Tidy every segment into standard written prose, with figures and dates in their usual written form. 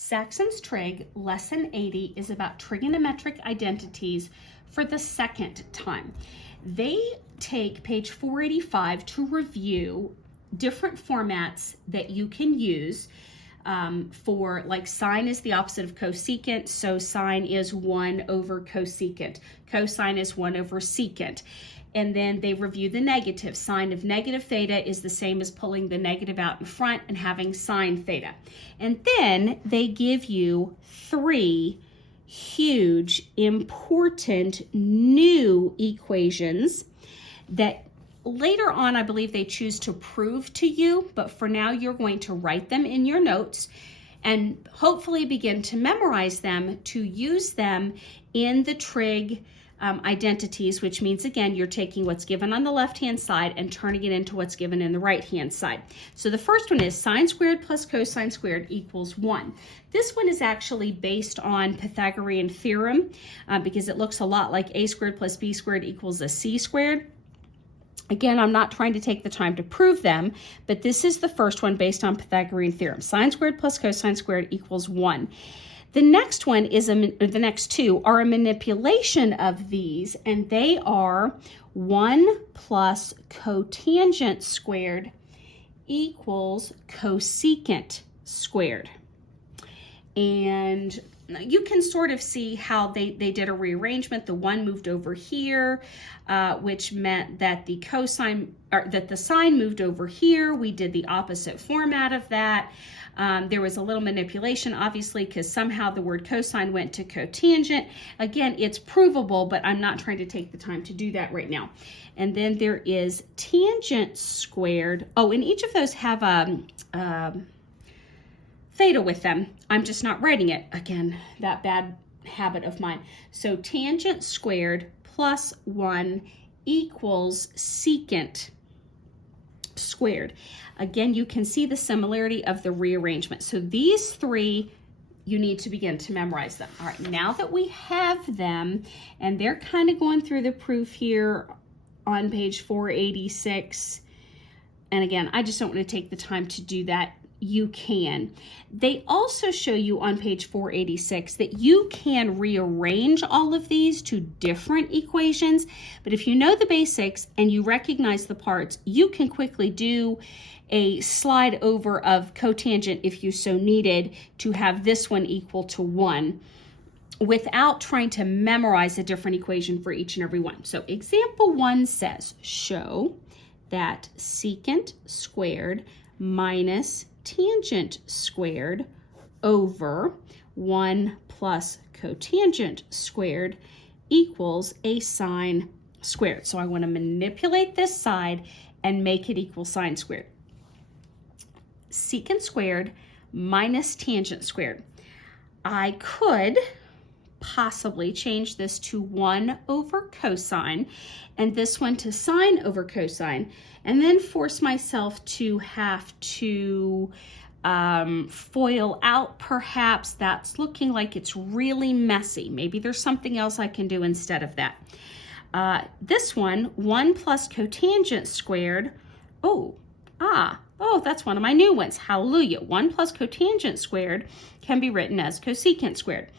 Saxon's Trig, Lesson 80, is about trigonometric identities for the second time. They take page 485 to review different formats that you can use for, like, sine is the opposite of cosecant, so sine is 1 over cosecant. Cosine is 1 over secant. And then they review the negative. Sine of negative theta is the same as pulling the negative out in front and having sine theta. And then they give you 3 huge, important new equations that later on, I believe they choose to prove to you, but for now you're going to write them in your notes and hopefully begin to memorize them to use them in the trig identities, which means, again, you're taking what's given on the left-hand side and turning it into what's given in the right-hand side. So the first one is sine squared plus cosine squared equals 1. This one is actually based on Pythagorean theorem because it looks a lot like a squared plus b squared equals a c squared. Again, I'm not trying to take the time to prove them, but this is the first one based on Pythagorean theorem. Sine squared plus cosine squared equals 1. The next one is, the next two are a manipulation of these, and they are 1 plus cotangent squared equals cosecant squared. And you can sort of see how they did a rearrangement. The 1 moved over here, which meant that the cosine, or that the sine moved over here. We did the opposite format of that. There was a little manipulation, obviously, because somehow the word cosine went to cotangent. Again, it's provable, but I'm not trying to take the time to do that right now. And then there is tangent squared. Oh, and each of those have theta with them. I'm just not writing it. Again, that bad habit of mine. So tangent squared plus 1 equals secant squared. Again, you can see the similarity of the rearrangement. So these 3, you need to begin to memorize them. All right, now that we have them, and they're kind of going through the proof here on page 486, and again, I just don't want to take the time to do that. You can. They also show you on page 486 that you can rearrange all of these to different equations, but if you know the basics and you recognize the parts, you can quickly do a slide over of cotangent if you so needed to have this one equal to 1 without trying to memorize a different equation for each and every one. So example 1 says, show that secant squared minus tangent squared over 1 plus cotangent squared equals a sine squared. So I want to manipulate this side and make it equal sine squared. Secant squared minus tangent squared. I could possibly change this to 1 over cosine and this one to sine over cosine, and then force myself to have to FOIL out perhaps. That's looking like it's really messy. Maybe there's something else I can do instead of that. This one, 1 plus cotangent squared. Oh, that's one of my new ones. Hallelujah. 1 plus cotangent squared can be written as cosecant squared.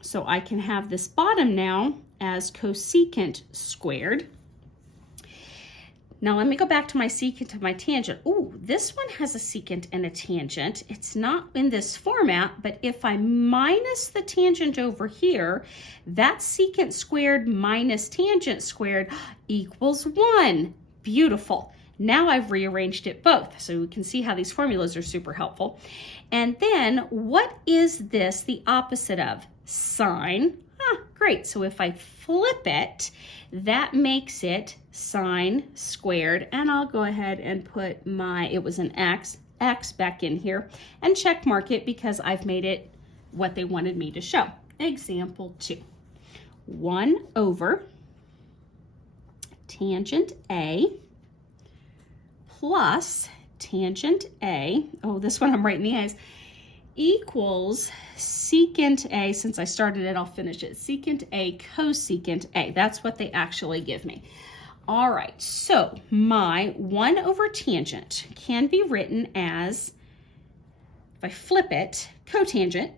So I can have this bottom now as cosecant squared. Now let me go back to my secant and my tangent. Oh, this one has a secant and a tangent. It's not in this format, but if I minus the tangent over here, that's secant squared minus tangent squared equals 1. Beautiful. Now I've rearranged it both, so we can see how these formulas are super helpful. And then what is this the opposite of? Sine. Great. So if I flip it, that makes it sine squared. And I'll go ahead and put it was an x back in here and check mark it because I've made it what they wanted me to show. Example 2. 1 over tangent A plus tangent A, this one I'm writing the A's, equals secant A. Since I started it, I'll finish it. Secant A cosecant A. That's what they actually give me. All right, so my 1 over tangent can be written as if I flip it, cotangent,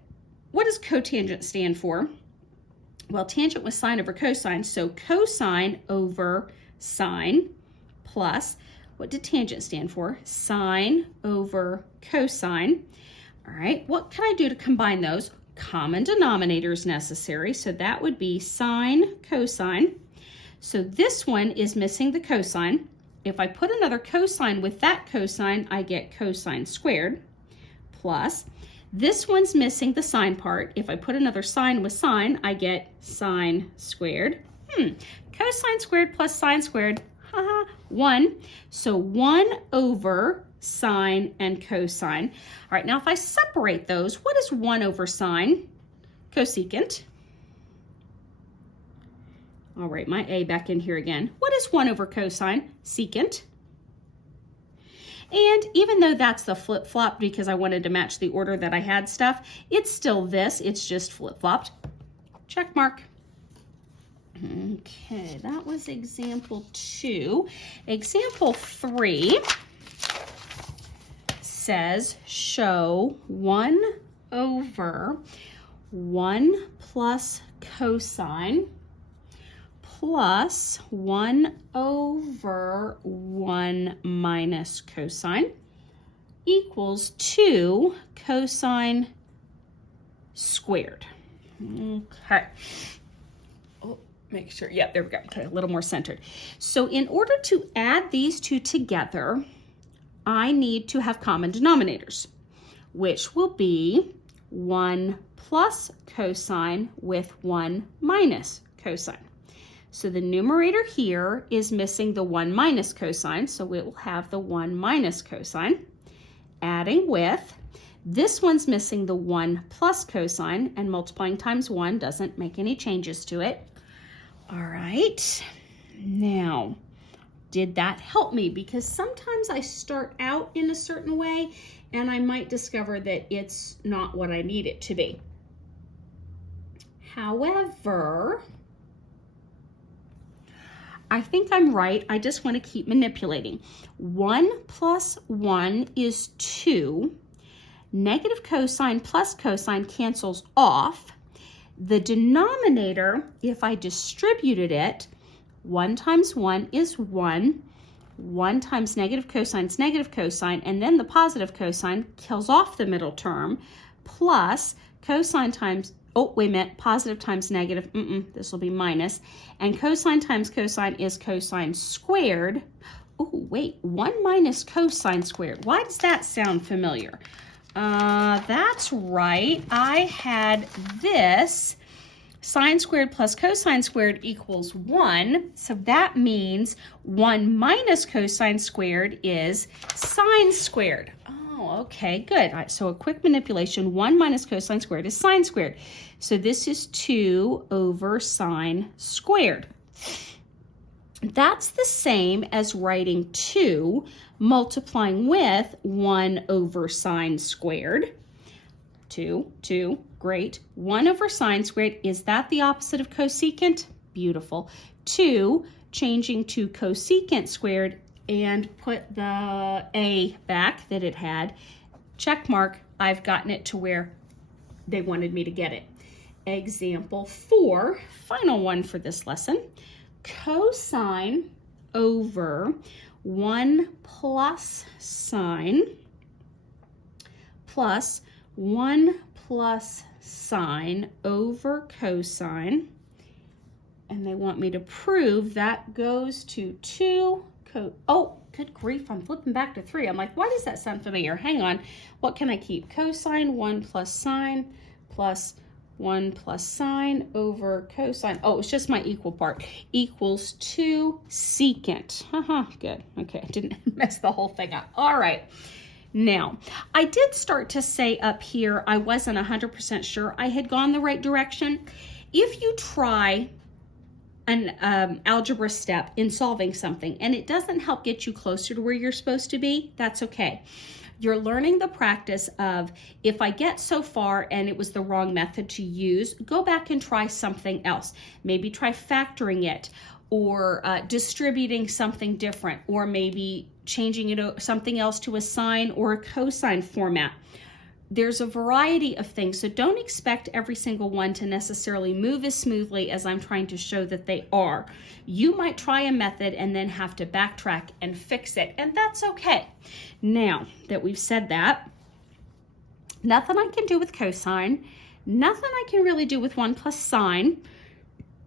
what does cotangent stand for? Well, tangent was sine over cosine, so cosine over sine plus, what did tangent stand for? Sine over cosine. All right, what can I do to combine those? Common denominator is necessary, so that would be sine cosine. So this one is missing the cosine. If I put another cosine with that cosine, I get cosine squared, plus this one's missing the sine part. If I put another sine with sine, I get sine squared. Cosine squared plus sine squared, 1. So 1 over sine and cosine. All right, now if I separate those, what is 1 over sine? Cosecant. All right, my A back in here again. What is 1 over cosine? Secant. And even though that's the flip-flop because I wanted to match the order that I had stuff, it's still this, it's just flip-flopped. Check mark. Okay, that was example 2. Example 3 says show 1 over 1 plus cosine plus 1 over 1 minus cosine equals 2 cosine squared. Okay. Oh, make sure, yeah, there we go. Okay, a little more centered. So in order to add these two together, I need to have common denominators, which will be 1 plus cosine with 1 minus cosine. So the numerator here is missing the 1 minus cosine, so it will have the 1 minus cosine. Adding with, this one's missing the 1 plus cosine, and multiplying times 1 doesn't make any changes to it. All right, now, did that help me? Because sometimes I start out in a certain way, and I might discover that it's not what I need it to be. However, I think I'm right. I just want to keep manipulating. 1 plus 1 is 2. Negative cosine plus cosine cancels off. The denominator, if I distributed it, 1 times 1 is 1. 1 times negative cosine is negative cosine, and then the positive cosine kills off the middle term, plus cosine times, oh, wait a minute, positive times negative, this will be minus, and cosine times cosine is cosine squared. Oh, wait, 1 minus cosine squared. Why does that sound familiar? That's right, I had this, sine squared plus cosine squared equals 1, so that means 1 minus cosine squared is sine squared. Oh, okay, good. All right, so a quick manipulation, 1 minus cosine squared is sine squared. So this is 2 over sine squared. That's the same as writing 2 multiplying with 1 over sine squared. 2, great. 1 over sine squared, is that the opposite of cosecant? Beautiful. 2, changing to cosecant squared, and put the A back that it had. Check mark, I've gotten it to where they wanted me to get it. Example 4, final one for this lesson. Cosine over 1 plus sine plus 1 plus sine over cosine, and they want me to prove that goes to 2 oh, good grief, I'm flipping back to 3. I'm like, why does that sound familiar? Hang on, what can I keep? Cosine 1 plus sine plus 1 plus sine over cosine. Oh, it's just my equal part. Equals 2 secant. Good. Okay, I didn't mess the whole thing up. All right. Now, I did start to say up here, I wasn't 100% sure I had gone the right direction. If you try an algebra step in solving something and it doesn't help get you closer to where you're supposed to be, that's okay. You're learning the practice of, if I get so far and it was the wrong method to use, go back and try something else. Maybe try factoring it, or distributing something different, or maybe changing it to something else to a sine or a cosine format. there's a variety of things, so don't expect every single one to necessarily move as smoothly as I'm trying to show that they are. You might try a method and then have to backtrack and fix it, and that's okay. Now that we've said that, nothing I can do with cosine, nothing I can really do with 1 plus sine,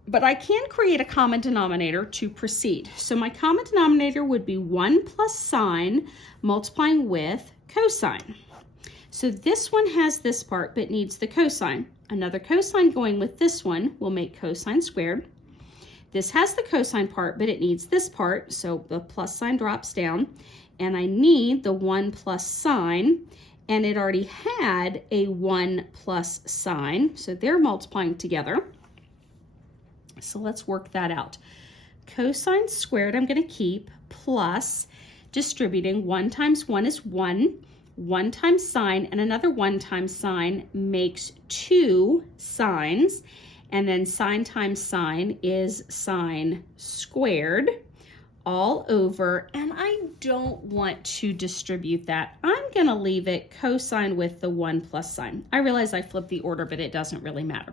but I can create a common denominator to proceed. So my common denominator would be 1 plus sine multiplying with cosine. So this one has this part but needs the cosine. Another cosine going with this one will make cosine squared. This has the cosine part but it needs this part, so the plus sign drops down. And I need the 1 plus sine, and it already had a 1 plus sine, so they're multiplying together. So let's work that out. Cosine squared I'm going to keep, plus distributing 1 times 1 is 1. 1 times sine and another 1 times sine makes 2 sines, and then sine times sine is sine squared all over, and I don't want to distribute that. I'm going to leave it cosine with the 1 plus sine. I realize I flipped the order, but it doesn't really matter.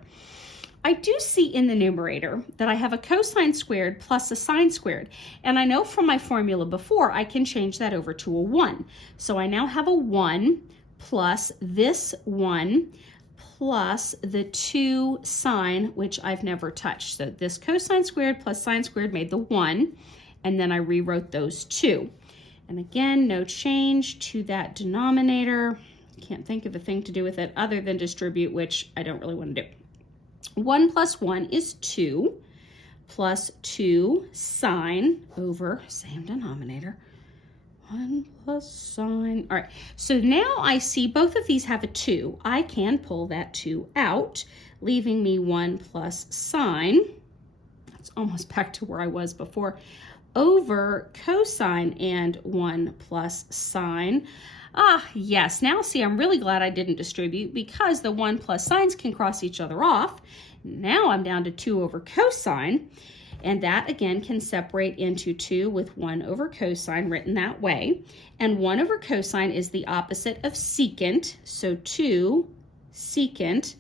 I do see in the numerator that I have a cosine squared plus a sine squared, and I know from my formula before I can change that over to a 1. So I now have a 1 plus this 1 plus the 2 sine, which I've never touched. So this cosine squared plus sine squared made the 1, and then I rewrote those 2. And again, no change to that denominator. Can't think of a thing to do with it other than distribute, which I don't really want to do. 1 plus 1 is 2, plus 2 sine over same denominator. 1 plus sine. All right, so now I see both of these have a 2. I can pull that 2 out, leaving me 1 plus sine. That's almost back to where I was before. Over cosine and 1 plus sine. Ah, yes, now see, I'm really glad I didn't distribute because the 1 plus sines can cross each other off. Now I'm down to 2 over cosine, and that again can separate into 2 with 1 over cosine written that way. And 1 over cosine is the opposite of secant, so 2 secant,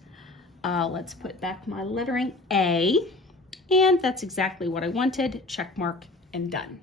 let's put back my lettering A, and that's exactly what I wanted, check mark and done.